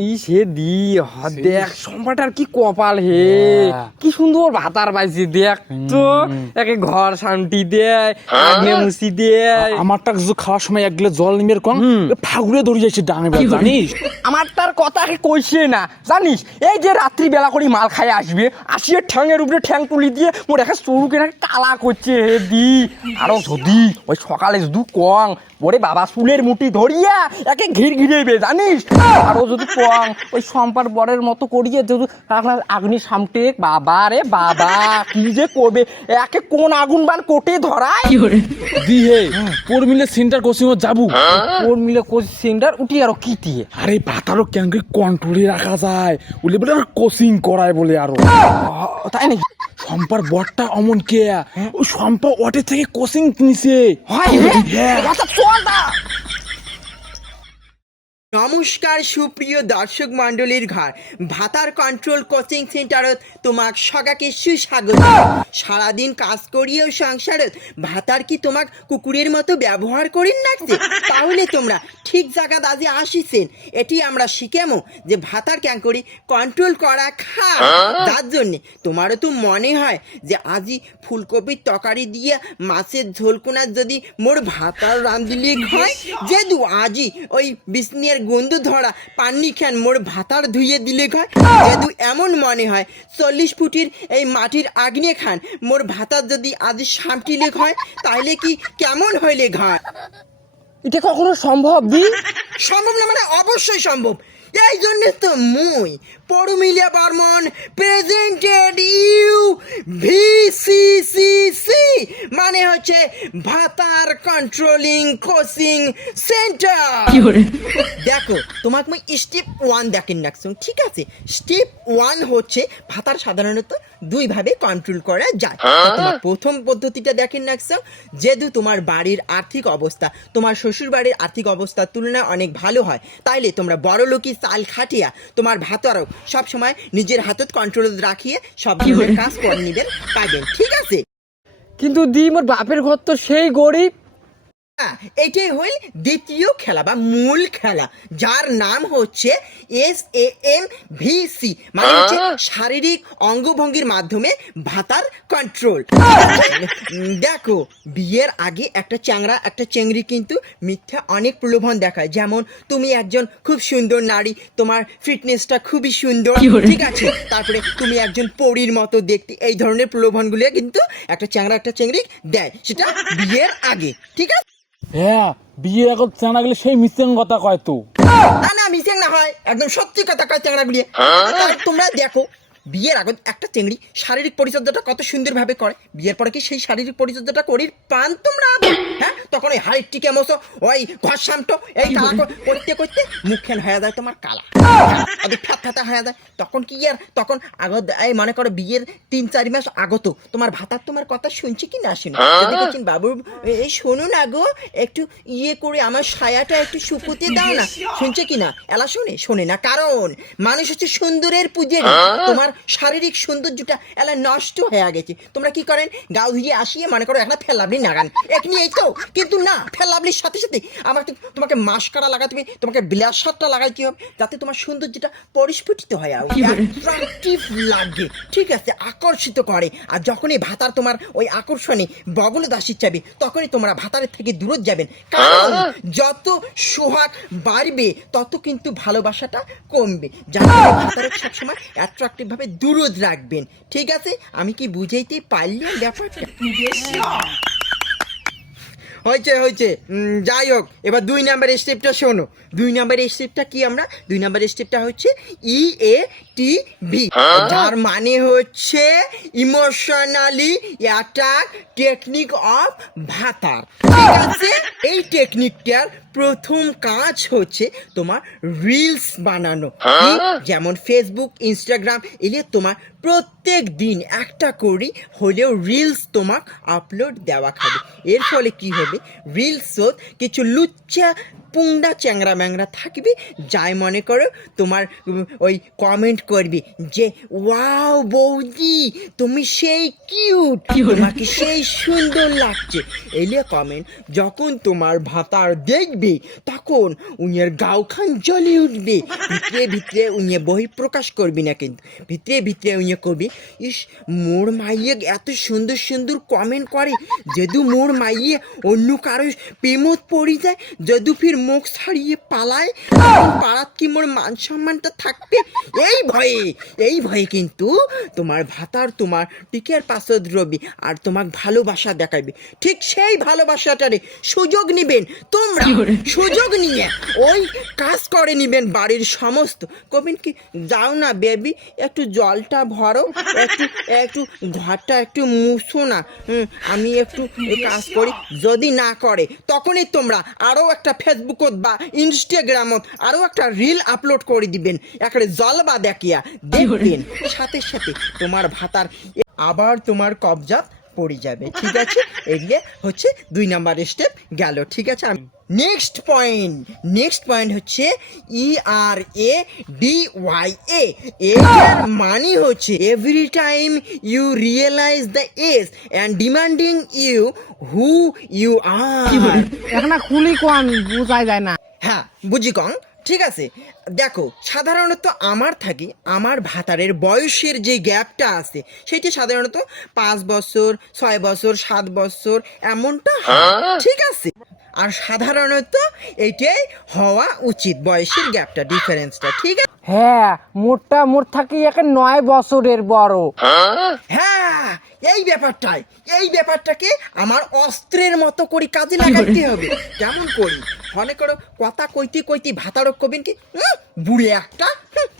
ই সে দি হ, দেখ সম্পাটার কি কপাল হে। সুন্দর ভাতার পাইছি দেখ তো। একে ঘর শান্তি দেয় আগ্নে মুসি দেয়। আমারটা কিছু খাওয়ার সময় এক গ্লাস জল নিমের কম ফাগুড়ে ধরে যাচ্ছে ডাঙে জানিস? আমার তার কথা কে কইছে না জানিস? এই যে রাত্রি বেলা করে মাল খাই আসবে আসিয়ে ঠ্যাংয়ের উপরে ঠ্যাং তুলি দিয়ে মোর একে সরু কেনা কালা করছে হে দি। আরও যদি ওই সকালে শুধু কং ওরে বাবা চুলের মুটি ধরিয়া একে ঘির ঘিরেবে জানিস? আরও যদি কং ওই সম্পার বরের মতো করিয়ে যদি আপনার আগুনি সামটে বাবা। রে বাবা কি যে করবে? একে কোন আগুন বান কোটে ধরায়? দি হে পোর মিলে সেন্টার কোচিং যাব। কোন মিলে কোচ সেন্টার উঠি আরও কি দিয়ে? আরে ভাতারও কেন কন্ট্রোলে রাখা যায়? বলে বলে কোচিং করায় বলে আরও। তাই নাকি? সম্পার বরটা অমন কে? ও সম্পা ওটে থেকে কোচিং নিছে। হয় হ্যাঁ। চল না নমস্কার সুপ্রিয় দর্শক মণ্ডলীর ঘর ভাতার কন্ট্রোল কোচিং সেন্টারত তোমাক সগাকে সুস্বাগত। সারাদিন কাজ করিয়েও সংসারত ভাতার কি তোমাক কুকুরের মতো ব্যবহার করিন নাকছে তাহলে তোমরা ঠিক জায়গা আজি আসিছেন। এটি আমরা শিখেমো যে ভাতার ক্যাং করি কন্ট্রোল করা খা। তার জন্যে তোমারও তো মনে হয় যে আজি ফুলকপির তরকারি দিয়ে মাছের ঝোলকোনার যদি মোর ভাতার রাঁধিলি হয় যেদু আজি ওই বিষ্ণের গন্ধ ধরা পান্নি খান মোর ভাতার ধুইয়ে দিলে ঘর। যেহেতু এমন মনে হয় চল্লিশ ফুটির এই মাটির আগ্নে খান মোর ভাতার যদি আজ সামটি লেখ হয় তাহলে কি কেমন হইলে ঘর? এটা কখনো সম্ভব দি সম্ভব না মানে অবশ্যই সম্ভব। এই জন্য তো মুই পরমিলিয়া বর্মন প্রেজেন্টেড ইউ ভিসিসিসি মানে হচ্ছে ভাতার কন্ট্রোলিং কোচিং সেন্টার দেখো তোমাকে মই স্টেপ ওয়ান দেখেন রাখছো ঠিক আছে? স্টেপ ওয়ান হচ্ছে ভাতার সাধারণত দুইভাবে কন্ট্রোল করা যায়। তোমার প্রথম পদ্ধতিটা দেখেন রাখছো যেহেতু তোমার বাড়ির আর্থিক অবস্থা তোমার শ্বশুর বাড়ির আর্থিক অবস্থার তুলনায় অনেক ভালো হয় তাইলে তোমরা বড় লোকই চাল খাটিয়া তোমার ভাতারও সব সময় নিজের হাতত কন্ট্রোল রাখিয়ে সব কাজ করে নিবেন পাবেন ঠিক আছে? কিন্তু দি মোর বাপের ঘর তো সেই গরিব। এটাই হইল দ্বিতীয় খেলা বা মূল খেলা যার নাম হচ্ছে S A M V C মানে হচ্ছে শারীরিক অঙ্গভঙ্গির মাধ্যমে ভাতার কন্ট্রোল দেখো বিয়ের আগে একটা চ্যাংরা একটা চেংড়ি কিন্তু মিথ্যা অনেক প্রলোভন দেখায়। যেমন তুমি একজন খুব সুন্দর নারী তোমার ফিটনেসটা খুবই সুন্দর ঠিক আছে? তারপরে তুমি একজন পরীর মতো দেখতে এই ধরনের প্রলোভনগুলো কিন্তু একটা চ্যাংরা একটা চেংড়ি দেয় সেটা বিয়ের আগে ঠিক আছে? হ্যাঁ বিয়ে এখন চেনা গেলে সেই মিসেন কথা কয় তো। না না, মিসিং না হয়। একদম সত্যি কথা কয় চেংড়া গুলি তোমরা দেখো বিয়ের আগে একটা চেংড়ি শারীরিক পরিচর্যাটা কত সুন্দরভাবে করে। বিয়ের পরে কি সেই শারীরিক পরিচর্যাটা করি পান তোমরা? হ্যাঁ? তখন ওই হাইট টিকে মশো ওই ঘর সামটো এই করতে করতে মুখখান হয়ে যায় তোমার কালা। ওদের ফ্যাত হয়ে যায়। তখন কি আর তখন আগত এই মনে করো বিয়ের তিন চারি মাস আগত তোমার ভাতার তোমার কথা শুনছি কি না শুনে? যদি বাবু এই শোনো না গো একটু ইয়ে করে আমার সায়াটা একটু শুকুতে দাও না। শুনছে কি না? এলা শোনে শোনে না কারণ মানুষ হচ্ছে সুন্দরের পুজের। তোমার শারীরিক সৌন্দর্যটা এলা নষ্ট হয়ে গেছে। তোমরা কি করেন? গাও ধুয়ে আসিয়ে মনে করো একটা ফেলাবলি নাগান। এখনি এই তো। কিন্তু না ফেলাবলির সাথে সাথে আমাকে তোমাকে মাস্কারা লাগাতে হবে তোমাকে ব্লাশারটা লাগাইতে হবে? যাতে তোমার সৌন্দর্যটা পরিস্ফুটিত হয় অ্যাট্রাকটিভ লাগে। ঠিক আছে আকর্ষিত করে। আর যখনই ভাতার তোমার ওই আকর্ষণে বগলে দাসির চাবে তখনই তোমরা ভাতারের থেকে দূরত যাবেন। কারণ যত সোহাগ বাড়বে তত কিন্তু ভালোবাসাটা কমবে। যাতে ভাতারের সবসময় অ্যাট্রাকটিভ ভাবে দূরত রাখবেন। ঠিক আছে? আমি কি বুঝাইতে পারলাম ব্যাপারটা? হয়েছে হয়েছে। যাই হোক, এবার দুই নাম্বার স্টেপটা শোনো। দুই নাম্বার স্টেপটা কি আমরা? দুই নাম্বার স্টেপটা হচ্ছে ই এ টি ভি যার মানে হচ্ছে ইমোশনালি অ্যাটাক টেকনিক অফ ভাতার। এই টেকনিকটার প্রথম কাজ হচ্ছে তোমার রিলস বানানো। কি? যেমন ফেসবুক ইনস্টাগ্রাম এলে তোমার প্রত্যেক দিন একটা করি হলেও রিলস তোমাক আপলোড দেওয়া খাবে। এর ফলে কি হবে? রিলস কিছু লুচ্চা পুংডা চ্যাংরা ম্যাংরা থাকবে যাই মনে করো তোমার ওই কমেন্ট করবি যে ওয়াও বৌদি তুমি সেই কিউট তোমাকে সেই সুন্দর লাগছে। এলে কমেন্ট যখন তোমার ভাতার দেখবে তখন উনির গাউখান জ্বলে উঠবে। ভিতরে ভিতরে উনিয়ে বহি প্রকাশ করবি না কিন্তু। ভিতরে ভিতরে উনিয়ে করবি ইস মোর মাইয়ে এত সুন্দর সুন্দর কমেন্ট করে যদি মোর মাইয়ে অন্য কারও প্রেমত পড়ি যায় যদি ফির মুখ ছাড়িয়ে পালায়। পাড়াত কি মোর মান সম্মানটা থাকবে? এই ভয়ে এই ভয়ে কিন্তু তোমার ভাতার তোমার টিকের পাশত রবি আর তোমাক ভালোবাসা দেখাবে ঠিক সেই ভালোবাসাটারে সুযোগ নিবেন তোমরা। সুযোগ নিয়ে ওই কাজ করে নিবেন বাড়ির সমস্ত। কবেন কি যাও না বেবি একটু জলটা ভরো একটু একটু ঘরটা একটু মুছো না। আমি একটু কাজ করি। যদি না করে তখনই তোমরা আরও একটা ফেসবুকত বা ইনস্টাগ্রামত আরও একটা রিল আপলোড করে দিবেন। একটা জল বা দেখিয়া দেখবেন। সাথে সাথে তোমার ভাতার আবার তোমার কবজাত পড়ে যাবে। ঠিক আছে? এগিয়ে হচ্ছে দুই নাম্বার স্টেপ গেল। ঠিক আছে? আমি নেক্সট পয়েন্ট নেক্সট পয়েন্ট হচ্ছে ই আর এ ডি ওয়াই এ এর মানে হচ্ছে every time you realise the S and demanding you who you are এখন খুলি কোন বোঝাই যায় না। হ্যাঁ বুঝি কং? ঠিক আছে। দেখো সাধারণত আমার থাকি আমার ভাতারের বয়সের যে গ্যাপটা আছে সেটি সাধারণত পাঁচ বছর ছয় বছর সাত বছর এমনটা ঠিক আছে। আর সাধারণত এটাই হওয়া উচিত বয়সের গ্যাপটা ডিফারেন্সটা ঠিক আছে? হ্যাঁ মোটটা মোট থাকি একে নয় বছরের বড়। হ্যাঁ এই ব্যাপারটাই এই ব্যাপারটাকে আমার অস্ত্রের মতো করি কাজে লাগাইতে হবে। কেমন করি মনে করো কথা কইতে কইতে ভাতারক কবিন কি বুড়ে একটা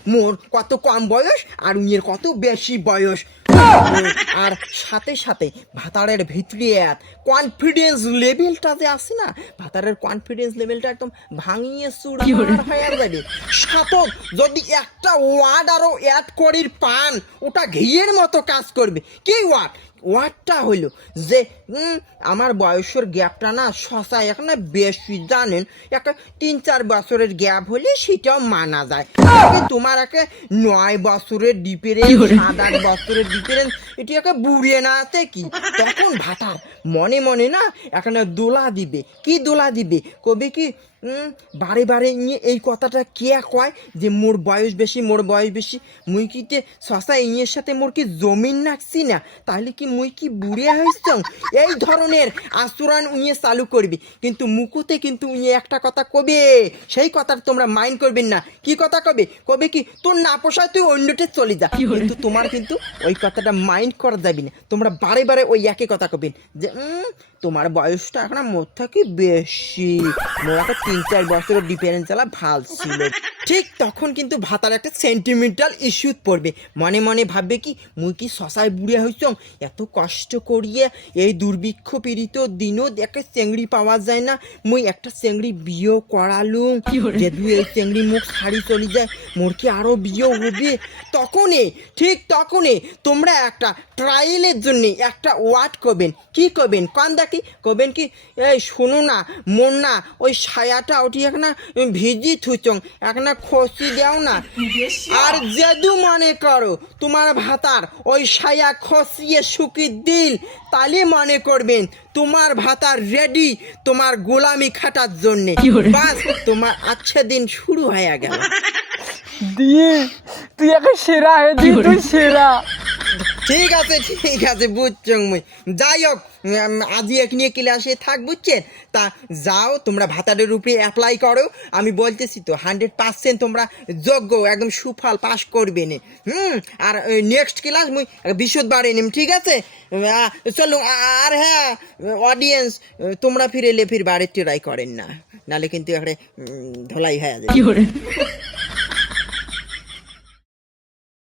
মোর কত কম বয়স আর উনির কত বেশি বয়স। আর সাথে সাথে ভাতারের ভিতরে এক কনফিডেন্স লেভেলটা যে আছে না ভাতারের কনফিডেন্স লেভেলটা একদম ভাঙিয়ে হয়ে যাবে। সাতক যদি একটা ওয়ার্ড আরও অ্যাড করির পান ওটা ঘিয়ের মতো কাজ করবে। কি ওয়ার্ড ওয়ার্ডটা হলো যে আমার বয়সের গ্যাপটা না শশায় এখন বেশি জানেন? একটা তিন চার বছরের গ্যাপ হলে সেটাও মানা যায়। তোমার একে নয় বছরের ডিপেরেন্স সাত আট বছরের ডিপেরেন্স এটি একে বুড়িয়ে না আছে কি? তখন ভাতার মনে মনে না এখানে দোলা দিবে। কি দোলা দিবে? কবে কি বারে বারে ইয়ে এই কথাটা কে কয় যে মোর বয়স বেশি মোর বয়স বেশি? মুই কি তে শশা ইয়ের সাথে মোর কি জমিন নাকছি না? তাহলে কি মুই কি বুড়ে হইছ? এই ধরনের আচরণ উইয়ে চালু করবি। কিন্তু মুকুতে কিন্তু উইয়ে একটা কথা কবে সেই কথা তোমরা মাইন্ড করবেন না। কি কথা কবে? কবে কি তোর না পোষায় তুই অন্যটে চলে যা। কিন্তু তোমার কিন্তু ওই কথাটা মাইন্ড করা যাবি না। তোমরা বারে বারে ওই একই কথা কবেন যে তোমার বয়সটা এখন মোর থেকে বেশি। মোর একটা তিন চার বছরের ডিফারেন্স চালা ভালো ছিল। ঠিক তখন কিন্তু ভাতার একটা সেন্টিমেন্টাল ইস্যু পড়বে। মনে মনে ভাববে কি মুই কি শশায় বুড়িয়া হইছ এত কষ্ট করিয়ে এই দুর্ভিক্ষ পীড়িত দিনও একটা চেংড়ি পাওয়া যায় না। মুই একটা চেংড়ি বিয়ে করালুম। যদি এই চেংড়ি মুখ ছাড়ি চলে যায় মোর কি আরও বিয়ে হবে? তখনই ঠিক তখনই তোমরা একটা ট্রায়ালের জন্য একটা ওয়ার্ড করবেন। কি করবেন? কান দেখি করবেন কি? এই শোনো না মন না ওই ছায়াটা ওটি একটা ভিজি থুচং একটা খসি দাও না। আর যেদু মনে করো তোমার ভাতার ওই ছায়া খসিয়ে শুকি দিল তাহলে মনে করবেন তোমার ভাতার রেডি তোমার গোলামি খাটার জন্যে। বাস তোমার আচ্ছা দিন শুরু হয়ে গেল। দিয়ে তুই একে সেরা হে তুই সেরা। ঠিক আছে ঠিক আছে, বুঝছ মুই। যাই হোক আজই এক নিয়ে ক্লাসে থাক বুঝছেন তা যাও, তোমরা ভাতারের উপরে অ্যাপ্লাই করো। আমি বলতেছি তো হান্ড্রেড পার্সেন্ট তোমরা যোগ্য, একদম সুফল পাস করবে নে। হুম, আর নেক্সট ক্লাস মুই বিশুদ্ধ বাড়ি নিম, ঠিক আছে? চলো আর হ্যাঁ অডিয়েন্স তোমরা ফিরে এলে ফির বাড়ির ট্রাই করেন না। নালে কিন্তু একটা ধোলাই হয়ে যাবে।